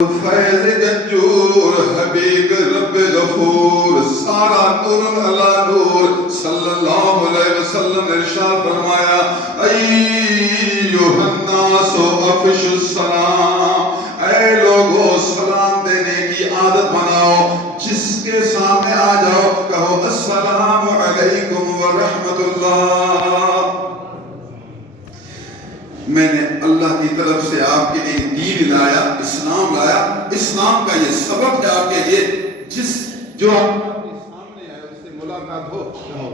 فیض گنجور حبیب رب غفور سارا نور علی نور صلی اللہ علیہ وسلم نے ارشاد فرمایا ایھا الناس افشوا السلام، اے لوگو سلام دینے کی عادت بناؤ، جس کے سامنے آ جاؤ کہو السلام علیکم ورحمۃ اللہ۔ میں نے اللہ کی طرف سے آپ کے لیے دین لایا، اسلام لایا، اسلام کا یہ سبق ہے آپ کے لیے، جس جو آپ کے سامنے آئے اس سے ملاقات ہو کہو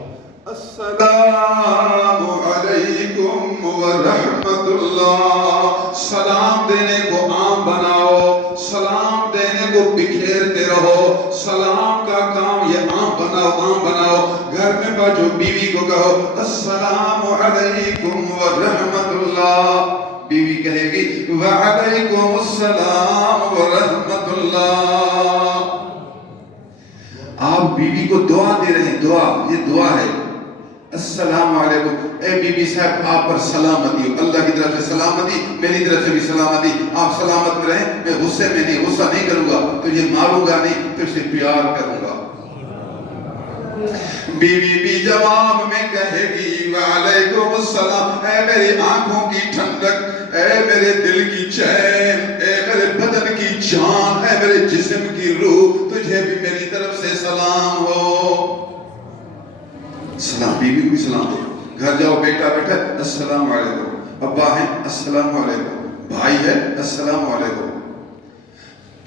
السلام علیکم ورحمۃ اللہ۔ سلام دینے کو عام بناؤ، سلام دینے کو بکھیرتے رہو، سلام کا کام یہ عام بناؤ، عام بناؤ۔ گھر میں بچو بیوی کو کہو السلام علیکم ورحمۃ اللہ، بیوی کہے گی وعلیکم السلام ورحمۃ اللہ۔ آپ بیوی کو دعا دے رہے ہیں، دعا، یہ دعا ہے السلام علیکم، اے بی بی صاحب آپ پر سلامتی ہو، اللہ کی طرف سے سلامتی، میری طرف سے بھی سلامتی، آپ سلامت میں رہیں، میں غصے میں نہیں، غصہ نہیں کروں گا، تجھے ماروں گا نہیں، تجھ سے پیار کروں گا۔ بیوی بھی جواب میں کہے گی وعلیکم السلام، اے میری آنکھوں کی ٹھنڈک، اے میرے دل کی چین، اے میرے بدن کی جان، اے میرے جسم کی روح، تجھے بھی میری طرف سے سلام ہو۔ سلام، بیوی کو بھی سلام دو۔ گھر جاؤ، بیٹا بیٹھا السلام علیکم، ابا ہیں السلام علیکم، بھائی ہے السلام علیکم۔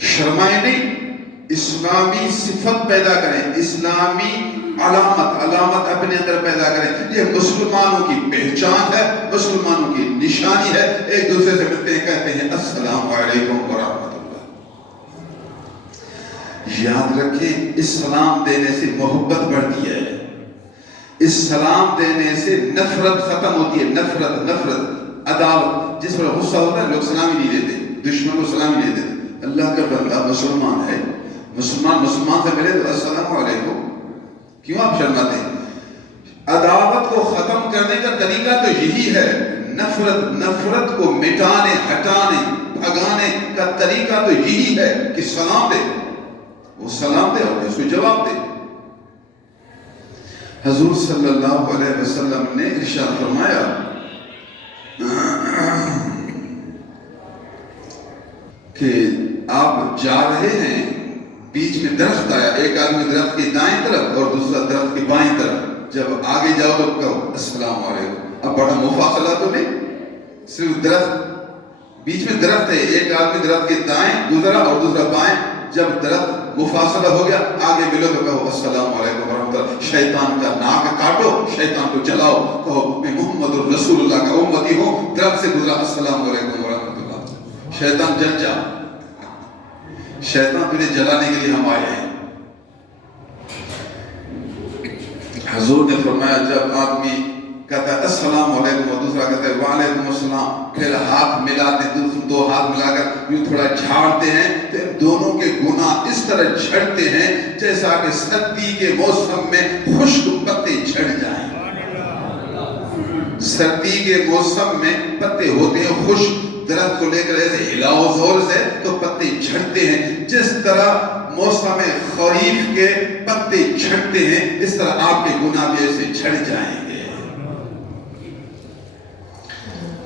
شرمائے نہیں، اسلامی صفت پیدا کریں، اسلامی علامت اپنے اندر پیدا کریں۔ یہ مسلمانوں کی پہچان ہے، مسلمانوں کی نشانی ہے، ایک دوسرے سے ملتے ہیں کہتے ہیں السلام علیکم ورحمۃ اللہ۔ یاد رکھیں اس سلام دینے سے محبت بڑھتی ہے، اس سلام دینے سے نفرت ختم ہوتی ہے، نفرت، عداوت۔ جس پر غصہ ہوتا ہے لوگ سلام ہی نہیں دیتے، دشمن کو سلام ہی نہیں دیتے۔ اللہ کا بندہ مسلمان ہے، مسلمان سے ملے تو السلام علیکم، کیوں آپ شرماتے ہیں؟ عداوت کو ختم کرنے کا طریقہ تو یہی ہے، نفرت کو مٹانے، ہٹانے، بھگانے کا طریقہ تو یہی ہے کہ سلام دے، وہ سلام دے اور اس کو جواب دے۔ حضور صلی اللہ علیہ وسلم نے ارشاد فرمایا کہ آپ جا رہے ہیں، بیچ میں درخت آیا، ایک آدمی درخت کی دائیں طرف اور دوسرا درخت کی بائیں طرف، جب آگے جاؤ تو کہو السلام علیکم۔ اب بڑا مفاصلہ تو نہیں، صرف درخت، بیچ میں درخت ہے، ایک آدمی درخت کی دائیں گزرا اور دوسرا بائیں، جب درخت مفاصلہ ہو گیا آگے ملو تو کہو السلام علیکم ورحمۃ اللہ۔ شیطان کا ناک کاٹو، شیطان کو جلاؤ، کہو میں محمد رسول اللہ کا امتی ہوں، درخت سے گزرا السلام علیکم ورحمۃ اللہ۔ شیطان جل جا، شیطان تجھے جلانے کے لیے ہم آئے ہیں۔ حضور نے فرمایا جب آدمی کہتا ہے السلام علیکم اور دوسرا کہتا ہے وعلیکم السلام، پھر ہاتھ ملاتے، دو ہاتھ ملا کر یوں تھوڑا جھاڑتے ہیں، تو دونوں کے گناہ اس طرح جھڑتے ہیں جیسا کہ سردی کے موسم میں خشک پتے جھڑ جائیں۔ سردی کے موسم میں پتے ہوتے ہیں خشک، درخت کو لے کر ایسے ہلاؤ زور سے تو پتے جھڑتے ہیں، جس طرح موسم خریف کے پتے جھڑتے ہیں اس طرح آپ کے گناہ بھی ایسے جھڑ جائیں۔